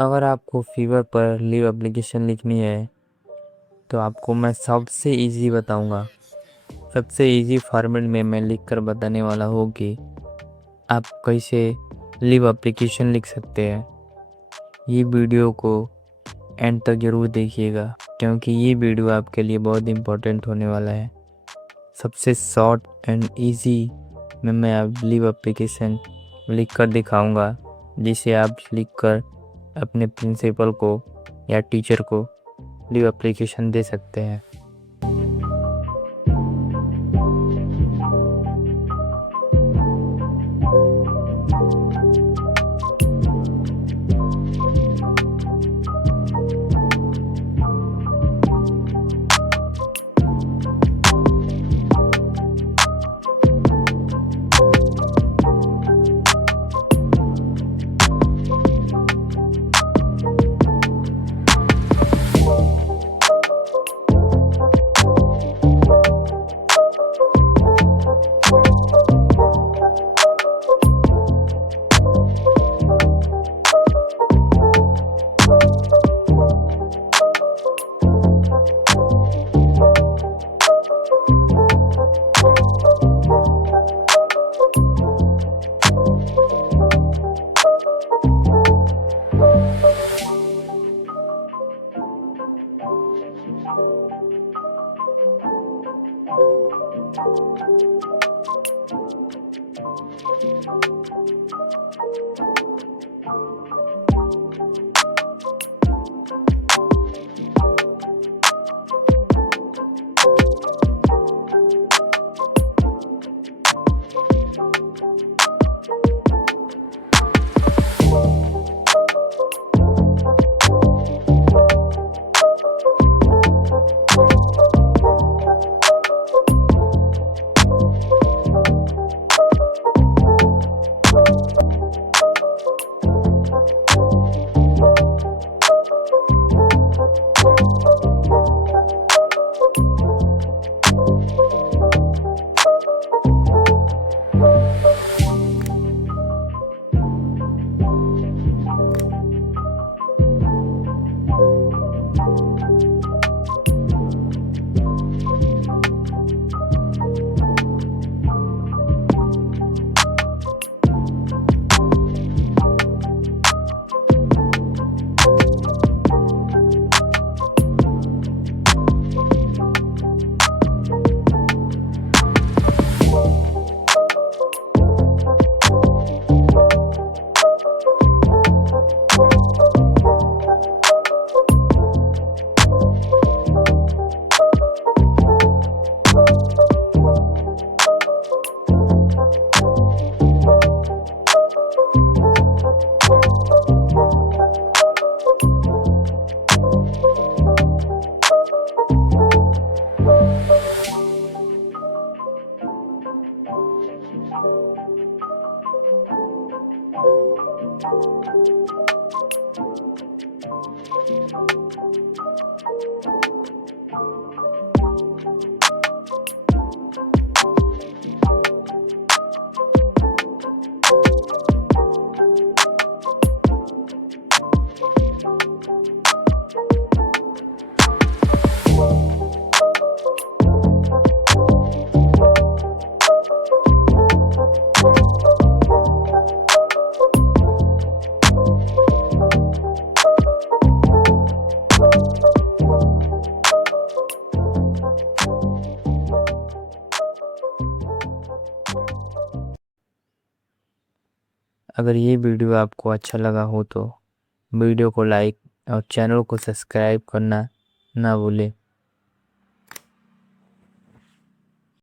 अगर आपको फीवर पर लीव एप्लीकेशन लिखनी है तो आपको मैं सबसे इजी बताऊंगा। सबसे इजी फॉर्मेट में मैं लिख कर बताने वाला हूँ कि आप कैसे लीव एप्लीकेशन लिख सकते हैं। ये वीडियो को एंड तक ज़रूर देखिएगा क्योंकि ये वीडियो आपके लिए बहुत इम्पोर्टेंट होने वाला है। सबसे शॉर्ट एंड इजी में मैं आप लीव एप्लीकेशन लिख कर दिखाऊंगा, जिसे आप लिख कर अपने प्रिंसिपल को या टीचर को लीव एप्लीकेशन दे सकते हैं। अगर ये वीडियो आपको अच्छा लगा हो तो वीडियो को लाइक और चैनल को सब्सक्राइब करना ना भूलें।